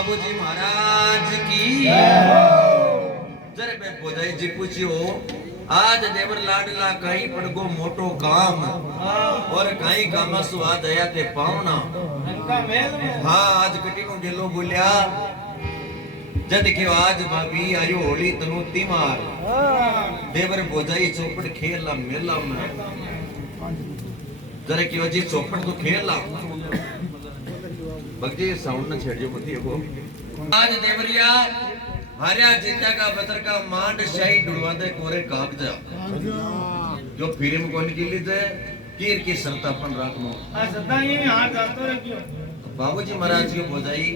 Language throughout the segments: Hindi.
बाबूजी महाराज की जरे मैं भोजाई जी पूछियो आज देवर लाडला कहीं पड़गो मोटो काम और कहीं काम स्वाद आया ते पावना हाँ आज कटी नो गेलो बोलिया जद के आज भाभी आयो होली तनु तिमार देवर भोजाई चौपट खेला मेला में जरे क्यों जी चौपट तो खेला भक्ति साउंड न छेड़ियो मती को आज देवरिया हरिया जीता का बतर का मांड शाही डुड़वा दे कोरे कागजा जो फिल्म कोन की लीजे कीर की सरतापन राखनो आ सदा ये हाथ जातो रे क्यों बाबूजी महाराज की भोजाई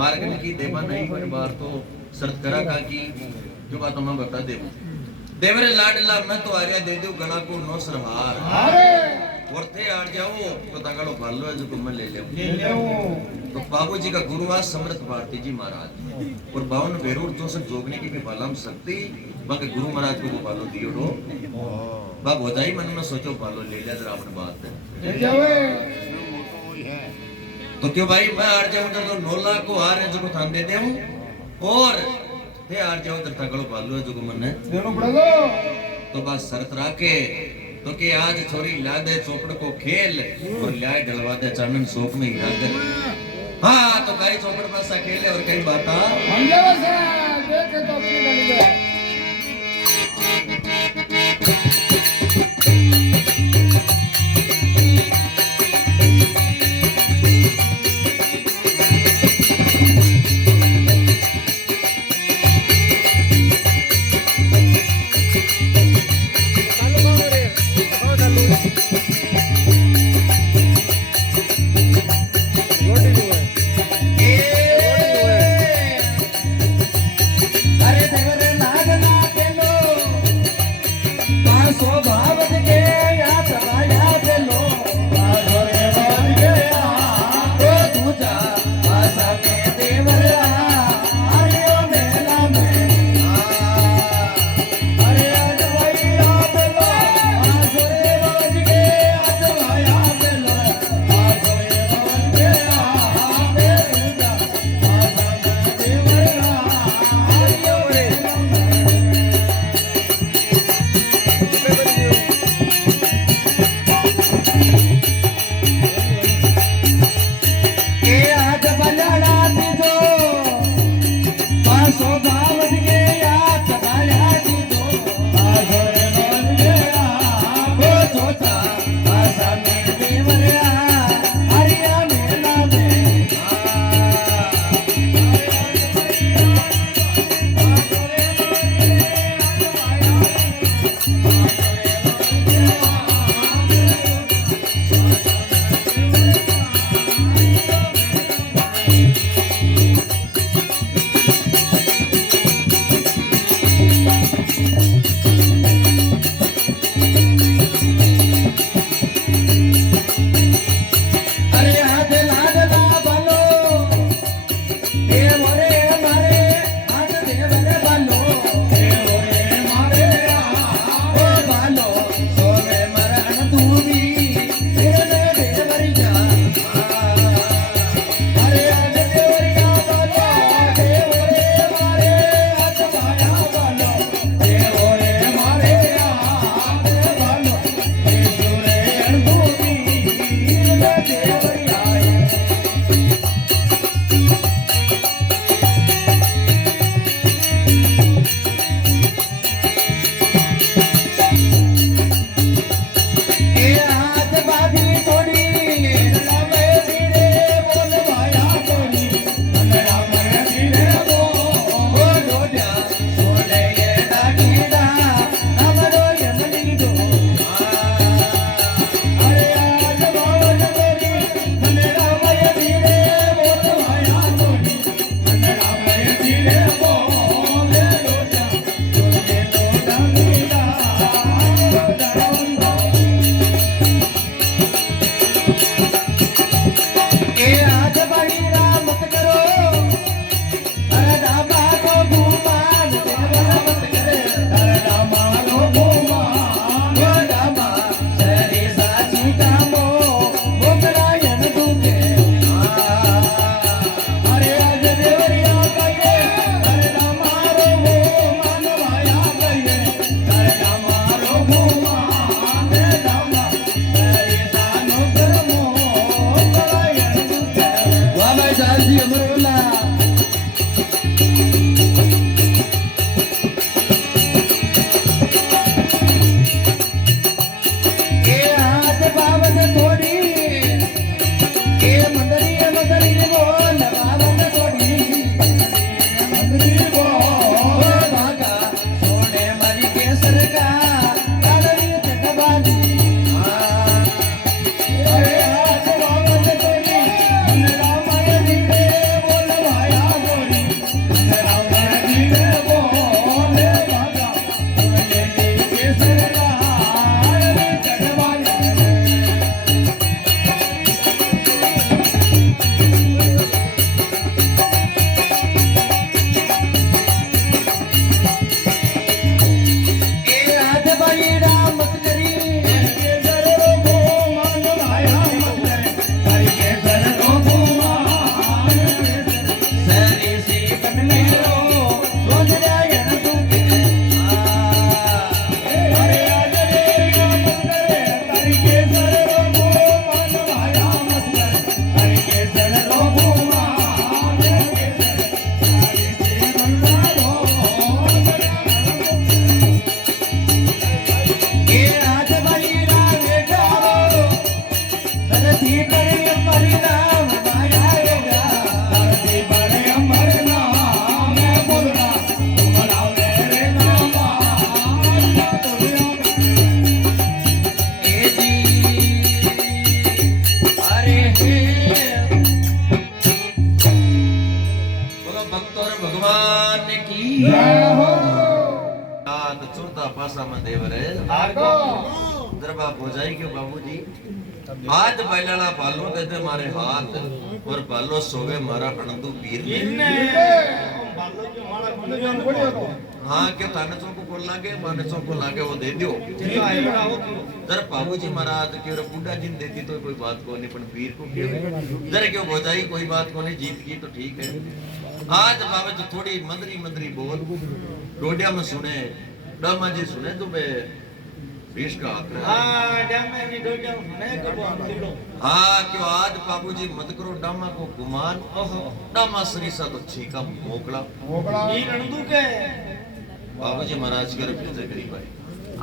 मार्गन की देवा नहीं पर बार तो शर्त करा का की जो बात मैं बता दे देवरे लाडला मैं तो आर्या दे दूं गणा को नो सरहार अरे वर्थे आड़ जाओ तो तंगालो भालो है जो तुम ले ले तो बाबूजी का गुरु आज समृद्ध भारती जी महाराज और 52 बेरूर 64 जोगने की भी बालम शक्ति बाकी गुरु महाराज को वो बालो दियो रो बाप होजाई मन में सोचो बालो ले लिया जरा अपनी बात ले जावे तो क्यों भाई मैं आड़ जाऊं तो 9 लाख को हार है जो को थान दे देऊं और थे आड़ जाऊं तो तंगालो भालो है जो को मन है देनो पड़ेगा तो बस शर्त राखे तो के आज छोरी ला दे चौपड़ को खेल और लाए ढलवा दे चानन सोप में ही दे हाँ तो कई चौपड़ पर सा खेले और कई बाता हम जावा से देख तो अपनी बनी जाए અમરોલા એ હાથ બાવન થોડી એ મંદરી મંદરી બોલ બાવન થોડી મંદરી બોલ ભાગા સોને મારી કેસર કા કાળવી ચટબાજી અરે હાથ બાવન થોડી મંદરા માય દીવે બોલ ભાયા બોલી મંદરા માય દીવે બોલ ભાગા સોને મારી કેસર કા કાળવી ચટબાજી એ હાથ બાઈડા મત કરી કે જરો ગો માન ભાયા મત તારી કે જરો ગો માન સરી સી કનમે રો રોજ જાય ન તું કે અરે આજ રે મત કરે તારી કે જરો ગો માન ભાયા મત તારી કે જરો ગો માન કે તારી કે બંધારો એ હાથ બાઈડા બેઠાવો ધરતી પર અમર નામ માયા વેગા ધરતી પર અમર નામ બોલના ઉમરાવ રે નામ એ જી અરે હે બોલો ભક્તોર ભગવાન કી જય હો આ તો ચોથા પાસામાં દેવરે આગો दरबार भोजाई के बाबूजी हाथ बैलाला भालो देते मारे हाथ और भालो सोवे मारा अणंदू पीर ઇને બાલો કે મારા ગુણગાન પડ્યો તો हाँ क्यों थाने चौको को लागे माने चौको लागे वो दे दियो ચલો આયડા હો जर बाबूजी महाराज के बूढ़ा जिन देती तो कोई बात को नहीं पण पीर को क्यों जरा क्यों भोजाई कोई बात को नहीं जीत की तो ठीक है आज बाबा जो थोड़ी मंदरी मंदरी बोल डोडिया में सुने डामा जी सुने तो बे बीस का आंकड़ा હા ડેમે ની ડોડિયા મને કબો દીડો हाँ क्यों आज बाबूजी मत करो डामा को गुमान ઓહો डामा सरीसा तो छीका मोकला ઈ રણદુ કે बाबूजी महाराज के रुपये करी भाई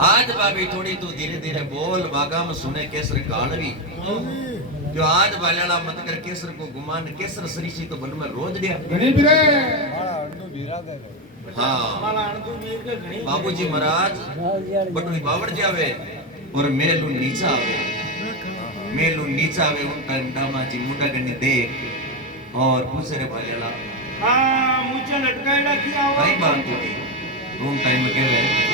आज बाबी थोड़ी तू धीरे धीरे बोल बागा में सुने केसर कालवी जो आज बाल्याला मत कर केसर को गुमान केसर सरीसी तो बन में रोज दिया ગરીબ રે हाँ મારા અણદુ વીર કે ઘણી बाबूजी महाराज बटुई बावड़ जावे और मेलू नीचा आवे मेलू नीचा आवे उन टाइम डामा जी मुंडा गनी देख और पूछे रे बाल्याला હા મુચે લટકાયડા કી આવો भाई बात होती उन टाइम में कह रहे